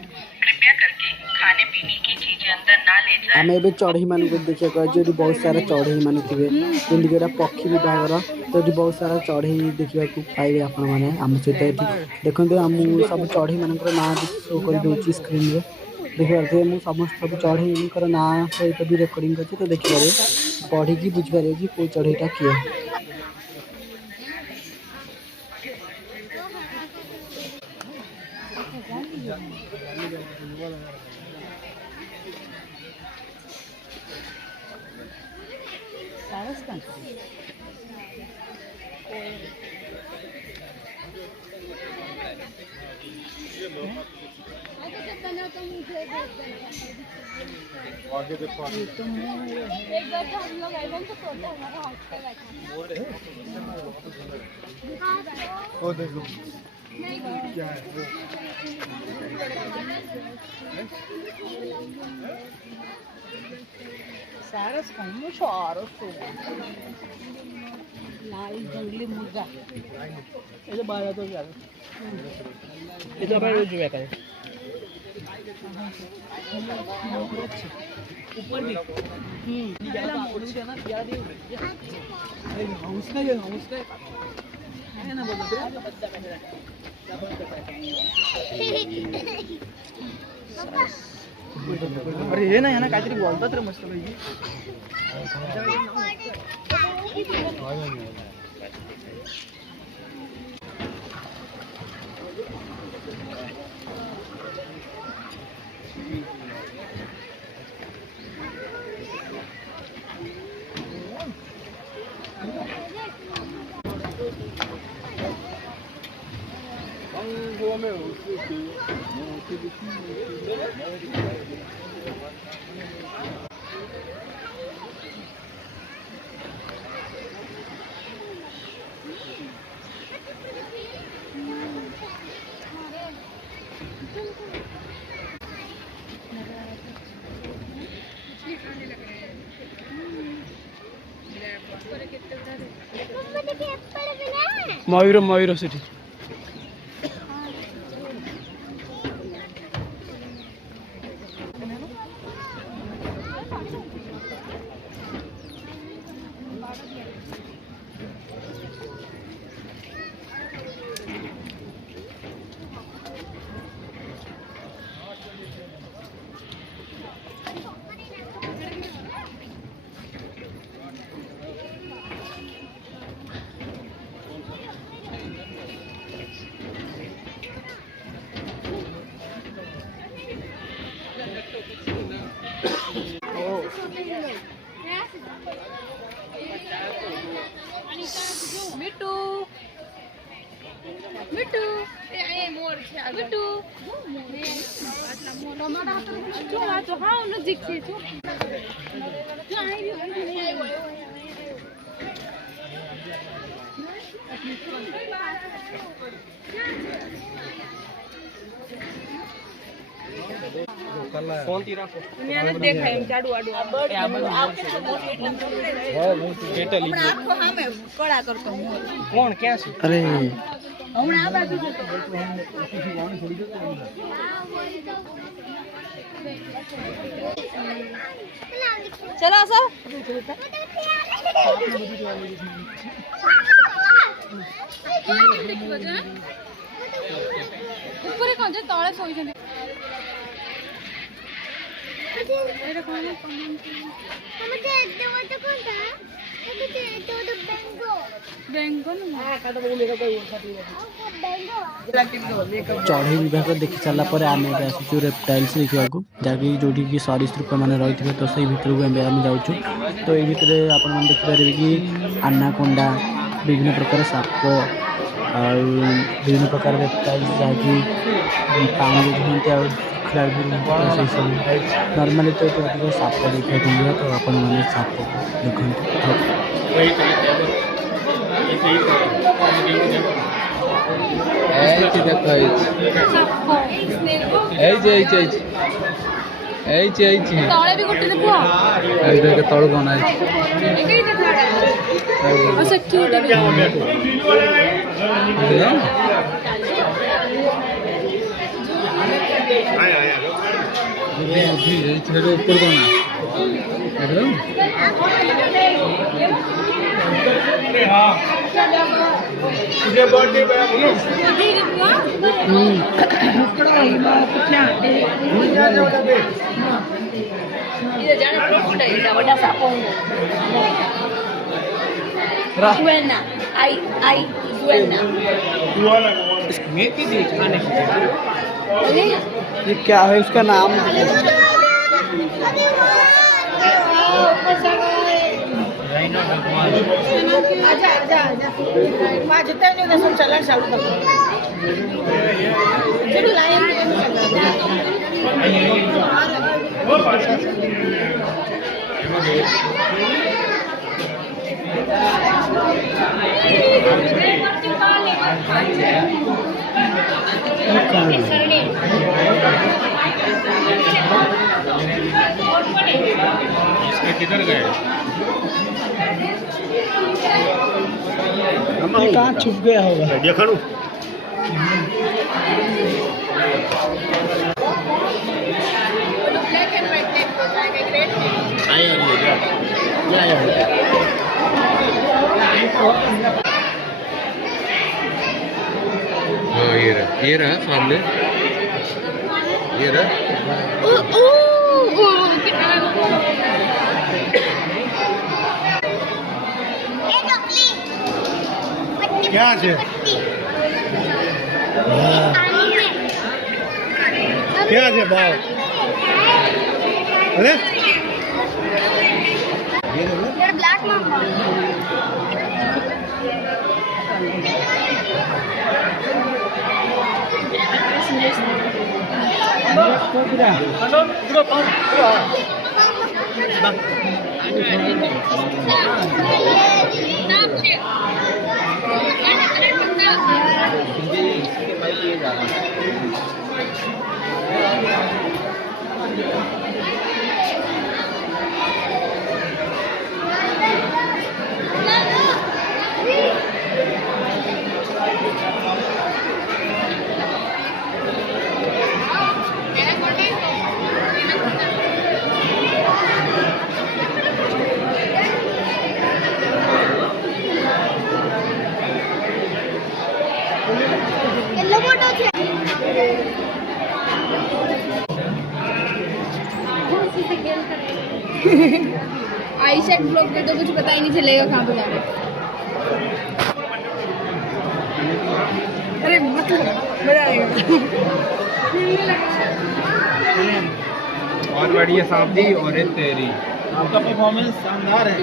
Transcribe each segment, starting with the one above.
कृपया करके खाने पीने की चीजें अंदर ना ले जाएं। आम ए चढ़ई मान देखा जो बहुत सारा चढ़ई मान थे जमीक पक्षी विभाग तो ये बहुत सारा चढ़ई देखा पाइबे आपण मैंने आम सहित ये देखते सब चढ़ई मान ना भी शो कर दूसरी स्क्रीन में देखिए मुझे समस्त सब चढ़ईर ना सहित भी रेकर्डिंग अच्छे तो देखिए पढ़ी बुझीपारे कि कौ चढ़ईटा किए आगे देखो एक बार तो हम लोग आए तो फोटो हमारा हाथ पे बैठा ओ देखो क्या है सारस कहीं सारस तो लाल जंगली मुर्गा ये तो बाहर तो जा ये तो भाई जो है का ऊपर भी ज्यादा मोड़ से ना ज्यादा दे अरे हाउस का है ना बोल अरे हे ना काहीतरी बोलतात रे मस्त पैकी मयूर से मिट्टू मिट्टू ए मोर छे मिट्टू आटला मोर टमाटा तो हां नजीक छे तो फोन तीरा को मैंने देखा है चाडू आडू हमरा आखो हामे कड़ा करतो कोण क्या છે अरे हमरा आ बाजू चलो सर ऊपर कौन जे तळे सोई छे एटा कोन हम ते देव तो कोनता एते तो बेंगो बेंगो ना काटा बोले का कोई खाती बेंगो चढ़ई विभाग देखि सारा पर आम आसु रेप्टाइल्स देखा जहाँकि जोटी की सरीसृप मैंने रही थे तो से भितर को आम जाऊँ तो ये भितर आप देखिपारे कि आनाकोंडा विभिन्न प्रकार साप विभिन्न प्रकार रेप्टाइल्स जहाँकि पानी घूमते से सब नॉर्मली तो अधिक साप देखा तो आपण मैंने साप देखते तल बना ऊपर कौन Zuena. Ay, Zuena. ये क्या है उसका नाम? किधर गए? कहाँ छुप गया होगा? रेडियो खड़ू हाँ ये रहा सामने ये रहा क्या है क्या है भाव अरे Black mamba. Yellow boat है। आई सेट ब्लॉग में तो कुछ पता ही नहीं चलेगा कहाँ पे जाना। अरे मजा आएगा। और बढ़िया साहब और तेरी आपका परफॉर्मेंस शानदार है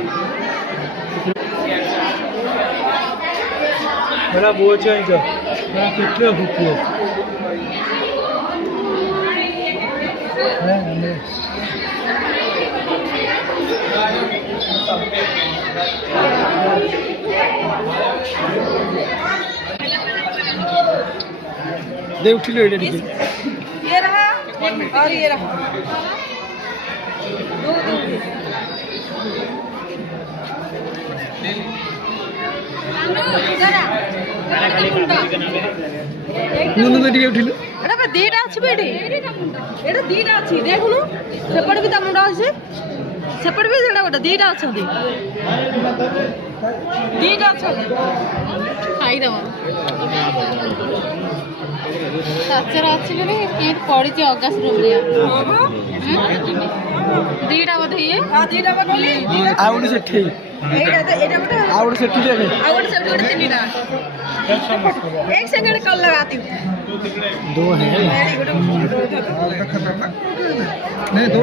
मेरा वो चाहिए मैं कितने भूखे दे उठी लो ये रहा और ये रहा नुनु तो टिके उठिलो एटा दीटा अछि बेटी एटा दीटा अछि देखुनु सेपट भी ता मुंडा अछि सेपट भी सेटा गोटा दीटा अछंती दीटा अछंती खाई दवा सचर अछि बेले के पड़ी जे अगास रूम लिया दीटा बते ये हां दीटा बकली आउड सेठी एटा बता आउड सेठी दे आउड सेठी गोटे तीनटा एक सेकंड कॉल लगाती हूं दो है नहीं दो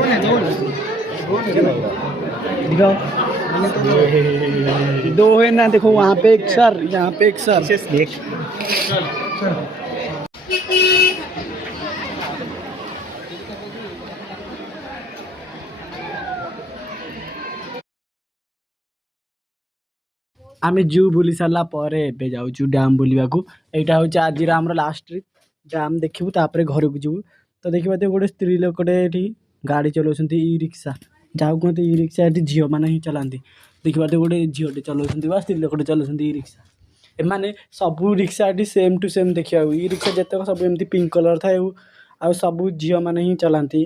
दिखाओ दो है ना देखो वहाँ पे एक सर यहाँ पे एक सर आम जू बुली सारा पर एबे जाऊँ डैम बुलवाक यहाँ हूँ आज आम लास्ट ट्रिप डैम देखू तापर घर को जीवु तो देखा गोटे स्त्री लोकटे ये गाड़ी चलाऊँ ई रिक्शा जहाँ कहते ई रिक्शा ये झील मैंने ही चलाती देखा गोटे झीलटे चलाऊँ स्त्री लोकटे चलाऊँ ई रिक्शा एमाने सब रिक्शा ये सेम टू सेम देखा ई रिक्शा जितक सब एमती पिंक कलर थाए ଆଉ ସବୁ ଝିଅମାନେ ହିଁ ଚଲାନ୍ତି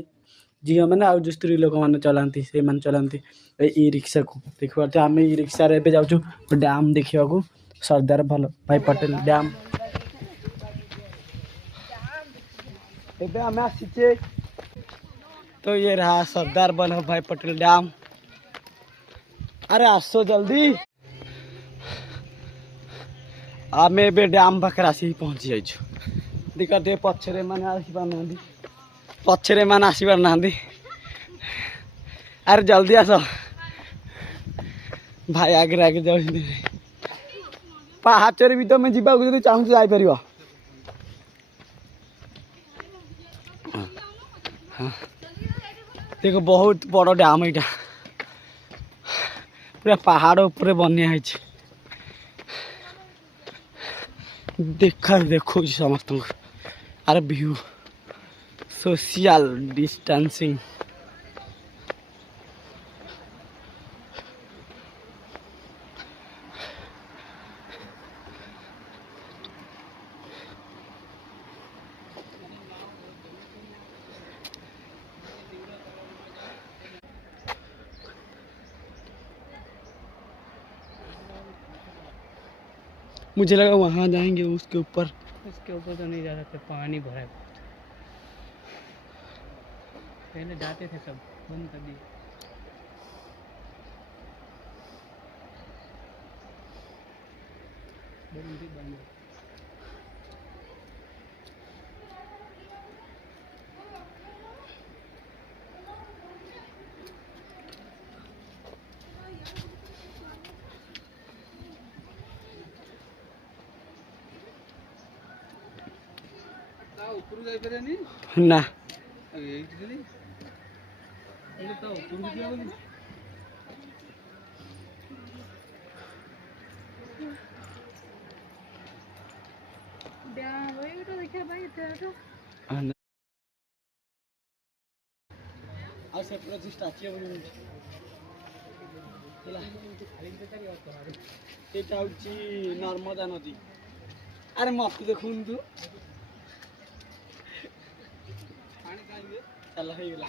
ଝିଅମାନେ ଆଉ ଯେଉଁ ସ୍ତ୍ରୀ ଲୋକମାନେ ଚଲାନ୍ତି ସେମାନେ ଚଲାନ୍ତି ଏଇ ରିକ୍ସାକୁ ଦେଖିପାରୁଥିବେ ଆମେ ଏଇ ରିକ୍ସାରେ ଏବେ ଯାଉଛୁ ଡ୍ୟାମ୍ ଦେଖିବାକୁ ସର୍ଦ୍ଦାର ଭାଇ ପଟେଲ ଡ୍ୟାମ୍ ଏବେ ଆମେ ଆସିଛେ ତ ये रहा सरदार वल्लभ भाई पटेल डैम अरे आसो जल्दी आमे एबे डैम पाखे आसी पहुँची जाइछु देखते पछरे माने आसी पारनांदी पछरे माने आसी पारनांदी अरे जल्दी आस भाई आगे आगे जाऊ पाहाचरे भी तुम जीवा जो चाहूँ जापर देखो बहुत बड़ डैम यहाँ पूरा पहाड़ ऊपर बनिया है देखा देखो समस्त अरे व्यू सोशल डिस्टेंसिंग मुझे लगा वहाँ जाएंगे उसके ऊपर तो नहीं जा सकते पानी भरा है पहले जाते थे सब बंद कर दिए बंद ना नर्मदा नदी अरे मत देखु चल हो गला